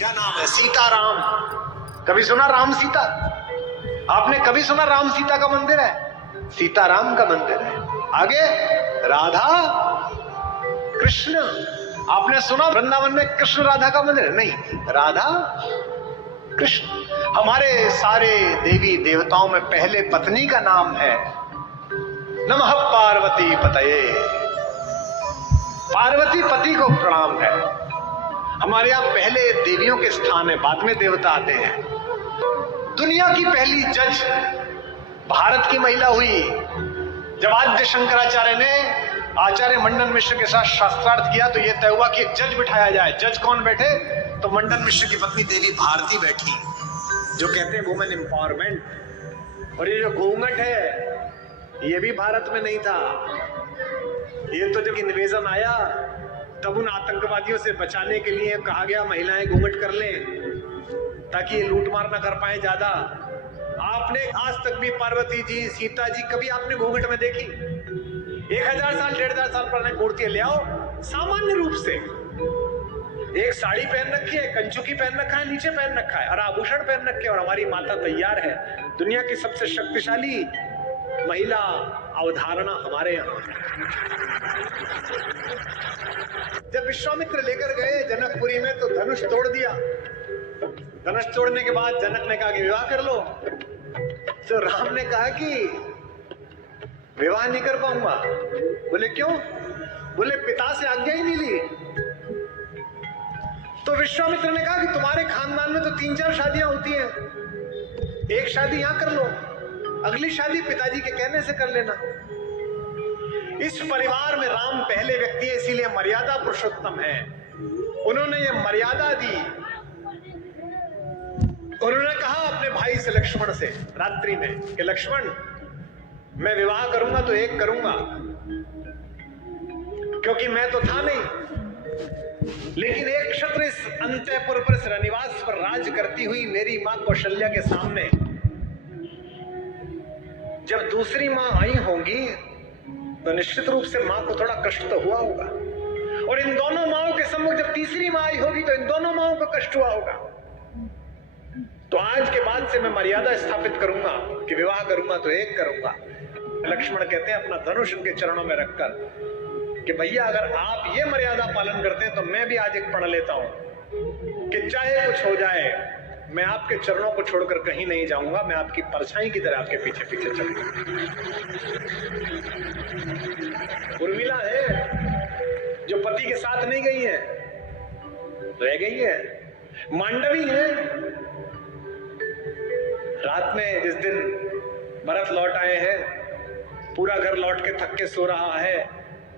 क्या नाम है? सीताराम। कभी सुना राम सीता? आपने कभी सुना राम सीता का मंदिर है? सीताराम का मंदिर है। आगे राधा कृष्ण। आपने सुना वृंदावन में कृष्ण राधा का मंदिर है? नहीं, राधा कृष्ण। हमारे सारे देवी देवताओं में पहले पत्नी का नाम है नमः पार्वती पतये। पार्वती पति को प्रणाम है। हमारे यहां पहले देवियों के स्थान है, बाद में देवता आते हैं। दुनिया की पहली जज भारत की महिला हुई। जब आद्य शंकराचार्य ने आचार्य मंडन मिश्र के साथ शास्त्रार्थ किया तो यह तय हुआ कि एक जज बिठाया जाए। जज कौन बैठे? तो मंडन मिश्र की पत्नी देवी भारती बैठी, जो कहते हैं वुमेन एम्पावरमेंट। और ये जो घूंघट है ये भी भारत में नहीं था। ये तो जब इन्वेजन आया तब उन आतंकवादियों से बचाने के लिए कहा गया महिलाएं घूंघट कर लें ताकि ये लूटमार ना कर पाए ज्यादा। आपने आज तक भी पार्वती जी, सीता जी कभी आपने घूंघट में देखी? 1000 साल 1500 साल पुरानी मूर्तियां ले आओ, सामान्य रूप से एक साड़ी पहन रखी है, कंचुकी पहन रखा है, नीचे पहन रखा है और आभूषण पहन रखे और हमारी माता तैयार है। दुनिया की सबसे शक्तिशाली महिला अवधारणा हमारे यहाँ। जब विश्वामित्र लेकर गए जनकपुरी में तो धनुष तोड़ दिया। धनुष तोड़ने के बाद जनक ने कहा कि विवाह कर लो। तो राम ने कहा कि विवाह नहीं कर पाऊंगा। बोले क्यों? बोले पिता से आज्ञा ही नहीं ली। तो विश्वामित्र ने कहा कि तुम्हारे खानदान में तो 3-4 शादियां होती हैं, एक शादी यहां कर लो, अगली शादी पिताजी के कहने से कर लेना। इस परिवार में राम पहले व्यक्ति है, इसीलिए मर्यादा पुरुषोत्तम है। उन्होंने ये मर्यादा दी। उन्होंने कहा अपने भाई से लक्ष्मण से रात्रि में कि लक्ष्मण मैं विवाह करूंगा तो एक करूंगा, क्योंकि मैं तो था नहीं, लेकिन एक क्षत्र इस अंतःपुर पर, इस रनिवास पर राज करती हुई मेरी मां कौशल्या के सामने जब दूसरी मां आई होंगी तो निश्चित रूप से मां को थोड़ा कष्ट तो हुआ होगा, और इन दोनों माओं के सम्मुख जब तीसरी मां आई होगी तो इन दोनों माओं को कष्ट हुआ होगा। तो आज के बाद से मैं मर्यादा स्थापित करूंगा कि विवाह करूंगा तो एक करूंगा। लक्ष्मण कहते हैं अपना धनुष उनके चरणों में रखकर कि भैया अगर आप ये मर्यादा पालन करते हैं तो मैं भी आज एक पढ़ लेता हूं कि चाहे कुछ हो जाए मैं आपके चरणों को छोड़कर कहीं नहीं जाऊंगा, मैं आपकी परछाई की तरह आपके पीछे पीछे चलूंगा। उर्मिला है जो पति के साथ नहीं गई है, रह गई है। मांडवी है, रात में जिस दिन भरत लौट आए हैं, पूरा घर लौट के थक के सो रहा है,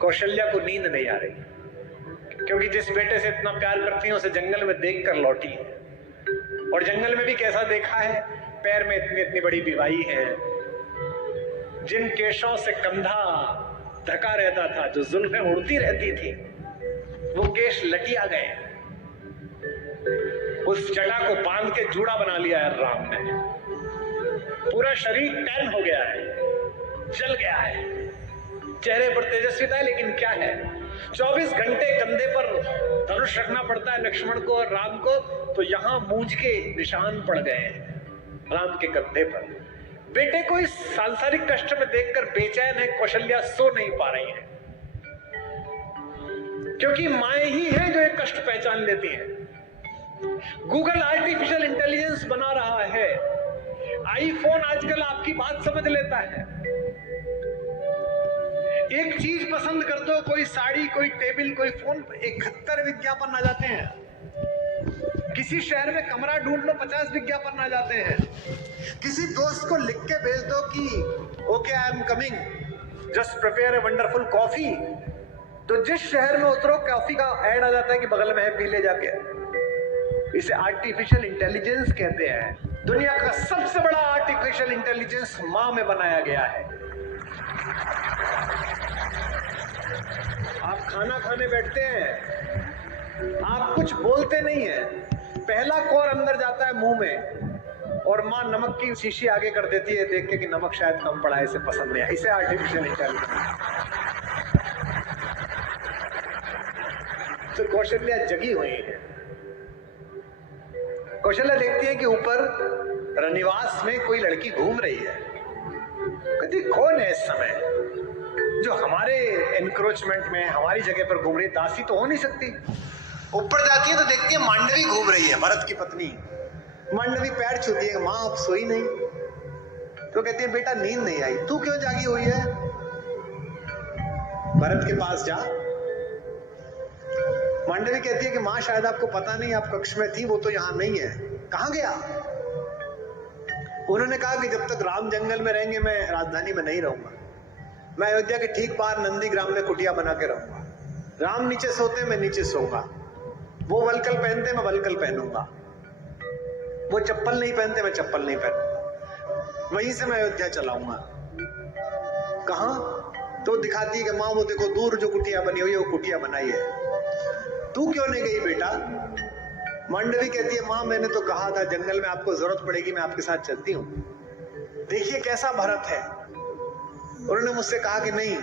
कौशल्या को नींद नहीं आ रही, क्योंकि जिस बेटे से इतना प्यार करती है उसे जंगल में देख कर लौटी, और जंगल में भी कैसा देखा है, पैर में इतनी इतनी बड़ी बिवाई है, जिन केशों से कंधा ढका रहता था, जो जुल्फें उड़ती रहती थी, वो केश लटिया गए। उस जटा को बांध के जूड़ा बना लिया है राम ने। पूरा शरीर टैन हो गया है, जल गया है, चेहरे पर तेजस्विता है, लेकिन क्या है 24 घंटे कंधे पर धनुष रखना पड़ता है लक्ष्मण को और राम को, तो यहां मूंज के निशान पड़ गए हैं राम के कंधे पर। बेटे को इस सांसारिक कष्ट में देखकर बेचैन है कौशल्या, सो नहीं पा रही है, क्योंकि माएं ही हैं जो एक कष्ट पहचान लेती हैं। गूगल आर्टिफिशियल इंटेलिजेंस बना रहा है, आईफोन आजकल आपकी बात समझ लेता है। एक चीज पसंद कर दो, कोई साड़ी, कोई टेबल, कोई फोन, 71 विज्ञापन आ जाते हैं। किसी शहर में कमरा ढूंढ लो, 50 विज्ञापन आ जाते हैं। किसी दोस्त को लिख के भेज दो कि okay I am coming, just prepare a wonderful coffee, तो जिस शहर में उतरो कॉफी का ऐड आ जाता है कि बगल में है, पी ले जाके। इसे आर्टिफिशियल इंटेलिजेंस कहते हैं। दुनिया का सबसे बड़ा आर्टिफिशियल इंटेलिजेंस मां में बनाया गया है। आप खाना खाने बैठते हैं, आप कुछ बोलते नहीं हैं, पहला कौर अंदर जाता है मुंह में और मां नमक की शीशी आगे कर देती है देख के कि नमक शायद कम पड़ा है, इसे पसंद नहीं है। इसे आर्टिफिशियल इंटेलिजेंस। तो कौशल्या जगी हुई है। कौशल्या देखती है कि ऊपर रनिवास में कोई लड़की घूम रही है। कहती कौन है इस समय जो हमारे एनक्रोचमेंट में हमारी जगह पर घूम रही है? दासी तो हो नहीं सकती। ऊपर जाती है तो देखती है मांडवी घूम रही है, भरत की पत्नी। मांडवी पैर छूती है, मां अब सोई नहीं। तो कहती है बेटा नींद नहीं आई, तू क्यों जागी हुई है? भरत के पास जा। मांडवी कहती है कि मां शायद आपको पता नहीं, आप कक्ष में थी, वो तो यहां नहीं है। कहां गया? उन्होंने कहा कि जब तक राम जंगल में रहेंगे मैं राजधानी में नहीं रहूंगा। मैं अयोध्या के ठीक बाहर नंदीग्राम में कुटिया बना के रहूंगा। राम नीचे सोते मैं नीचे सोऊंगा, वो वलकल पहनते मैं वलकल पहनूंगा, वो चप्पल नहीं पहनते मैं चप्पल नहीं पहनूंगा, वहीं से मैं अयोध्या चलाऊंगा। कहां? तो दिखाती है कि मां वो देखो दूर जो कुटिया बनी हुई है वो कुटिया बनाई है। तू क्यों नहीं गई बेटा? मांडवी कहती है मां मैंने तो कहा था जंगल में आपको जरूरत पड़ेगी मैं आपके साथ चलती हूं। देखिए कैसा भरत है। उन्होंने मुझसे कहा कि नहीं,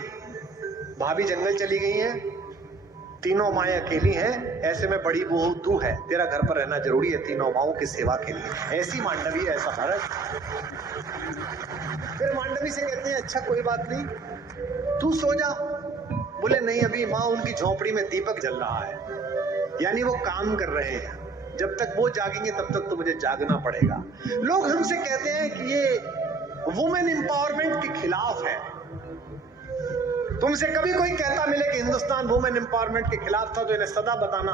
भाभी जंगल चली गई है, तीनों माएं अकेली हैं, ऐसे में बड़ी बहू तू है, तेरा घर पर रहना जरूरी है तीनों माओं की सेवा के लिए। ऐसी मांडवी है, ऐसा भरत। फिर मांडवी से कहते हैं अच्छा कोई बात नहीं, तू सो जा। बोले नहीं, अभी मां उनकी झोपड़ी में दीपक जल रहा है, यानी वो काम कर रहे हैं, जब तक वो जागेंगे तब तक तो मुझे जागना पड़ेगा। लोग हमसे कहते हैं कि ये वुमेन एम्पावरमेंट के खिलाफ है। तुमसे कभी कोई कहता मिले कि हिंदुस्तान वुमेन एम्पावरमेंट के खिलाफ था तो इन्हें सदा बताना।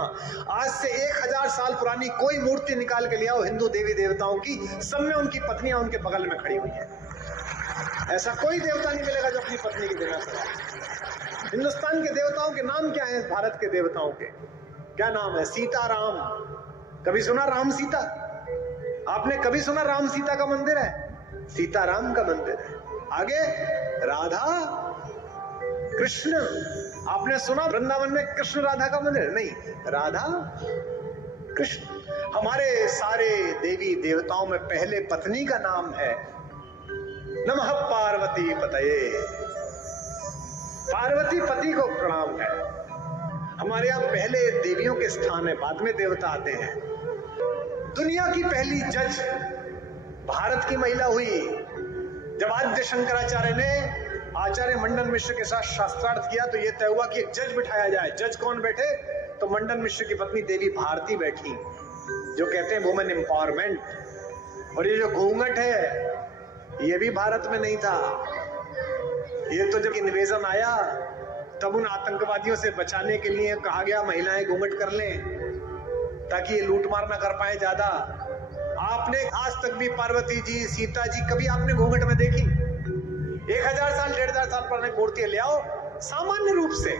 आज से 1000 साल पुरानी कोई मूर्ति निकाल के लिया हो हिंदू देवी देवताओं की, सब में उनकी पत्नियां उनके बगल में खड़ी हुई है। ऐसा कोई देवता नहीं मिलेगा जो अपनी पत्नी की बिना सवाल। हिंदुस्तान के देवताओं के नाम क्या है? भारत के देवताओं के क्या नाम है? सीता राम। कभी सुना राम सीता? आपने कभी सुना राम सीता का मंदिर है? सीताराम का मंदिर है। आगे राधा कृष्ण। आपने सुना वृंदावन में कृष्ण राधा का मंदिर? नहीं, राधा कृष्ण। हमारे सारे देवी देवताओं में पहले पत्नी का नाम है नमः पार्वती पतये। पार्वती पति को प्रणाम है। हमारे यहाँ पहले देवियों के स्थान है, बाद में देवता आते हैं। दुनिया की पहली जज भारत की महिला हुई। जब आद्य शंकराचार्य ने आचार्य मंडन मिश्र के साथ शास्त्रार्थ किया तो यह तय हुआ कि एक जज बिठाया जाए। जज कौन बैठे? तो मंडन मिश्र की पत्नी देवी भारती बैठी, जो कहते हैं वुमेन एम्पावरमेंट। और ये जो घूंघट है ये भी भारत में नहीं था। ये तो जब इन्वेजन आया तब उन आतंकवादियों से बचाने के लिए कहा गया महिलाएं घूंघट कर लें ताकि ये लूट मार ना कर पाए ज्यादा। आपने आज तक भी पार्वती जी, सीता जी कभी आपने घूंघट में देखी? 1000 साल 1500 साल पुराने मूर्तियां ले आओ, सामान्य रूप से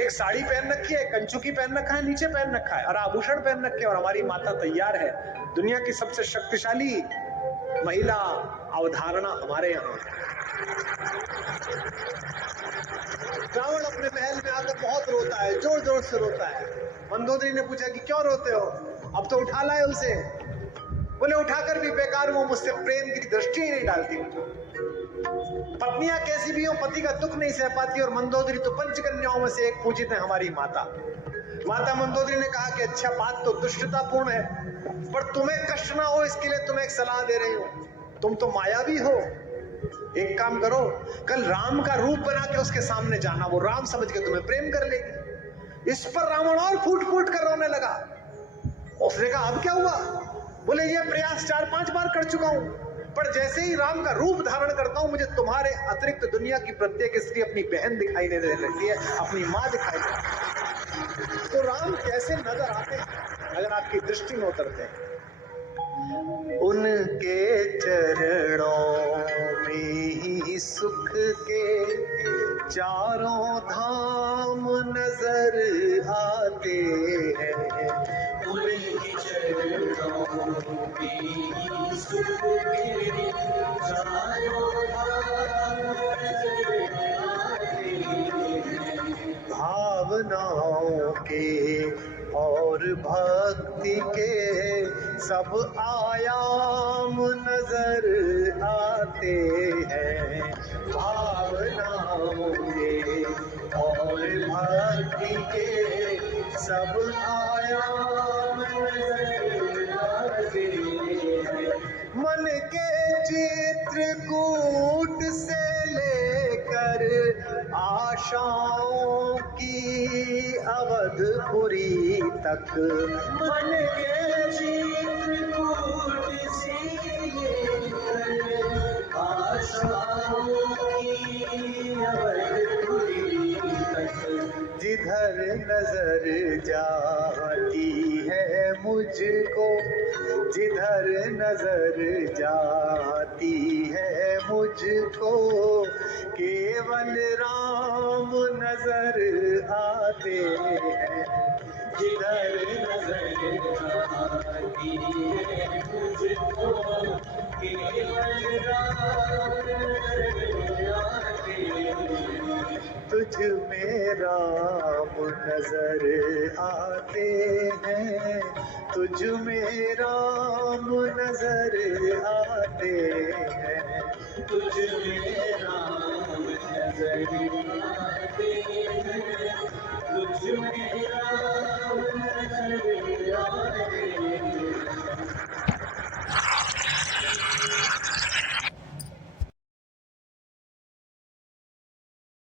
एक साड़ी पहन रखी है, कंचुकी पहन रखा है, नीचे पहन रखा है और आभूषण पहन रखे, और हमारी माता तैयार है। दुनिया की सबसे शक्तिशाली महिला अवधारणा हमारे यहाँ। रावण अपने महल में आकर बहुत रोता है, जोर जोर से रोता है। मंदोदरी ने पूछा कि क्यों रोते हो? अब तो उठा लाए उसे। बोले उठाकर भी बेकार, वो मुझसे प्रेम की दृष्टि ही नहीं डालती। पत्नियां कैसी भी हो पति का दुख नहीं सह पाती, और मंदोदरी तो पंचकन्याओं में से एक पूजित है, हमारी माता। माता मंदोदरी ने कहा कि अच्छा बात तो दुष्टतापूर्ण है, पर तुम्हें कष्ट ना हो इसके लिए तुम्हें एक सलाह दे रही हूं। तुम तो मायावी हो, एक काम करो, कल राम का रूप बना के उसके सामने जाना, वो राम समझ के तुम्हें प्रेम कर लेगी। इस पर रावण और फूट फूट कर रोने लगा। उसने कहा अब क्या हुआ? बोले ये प्रयास 4-5 बार कर चुका हूं, पर जैसे ही राम का रूप धारण करता हूं मुझे तुम्हारे अतिरिक्त दुनिया की प्रत्येक स्त्री अपनी बहन दिखाई देने लगती है, अपनी मां दिखाई देती है। तो राम कैसे नजर आते हैं अगर आपकी दृष्टि में उतरते हैं? उनके चरणों में ही सुख के चारों धाम नजर आते हैं। उनके चरणों में ही सुख के चारों धाम नजर आते हैं। भावनाओं के और भक्ति के सब आयाम नजर आते हैं। भावनाओं के और भक्ति के सब आयाम नजर मन के चित्रकूट से लेकर आशाओं की अवधपुरी तक, मन के चित्रकूट से लेकर आशाओं की अवधपुरी तक, जिधर नजर जाती है मुझको, जिधर नजर जाती है मुझको, केवल राम नजर आते हैं। जिधर नजर जाती है मुझको, केवल राम नजर आते हैं। तुझ में राम नजर आते हैं, तुझ में राम नजर आते हैं, तुझ में